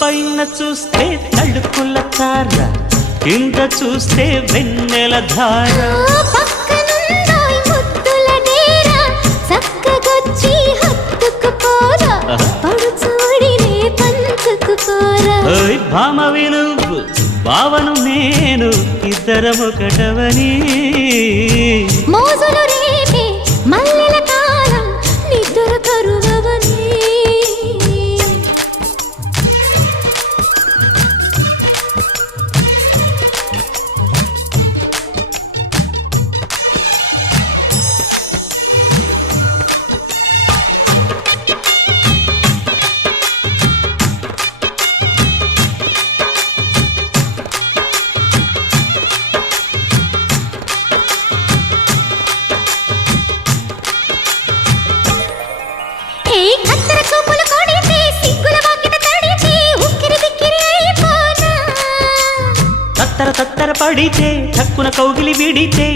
పైన చూస్తే తడుకుల తార, కింద చూస్తే వెన్నెల ధార. పక్కనుందోయ్ ముద్దుల డేరా, చక్కగొచ్చి హత్తుకుపోరా, పడుచూడినే పంచుకుపోరా. ఓయ్ భామ వినువ్వు, భావను నేను, ఇద్దరమొకటవని. మోజులు రేపే మల్లెల కాలం, నిద్ర కరువవని. తత్తర తత్తర పడితే, తక్కున కౌగిలి విడితే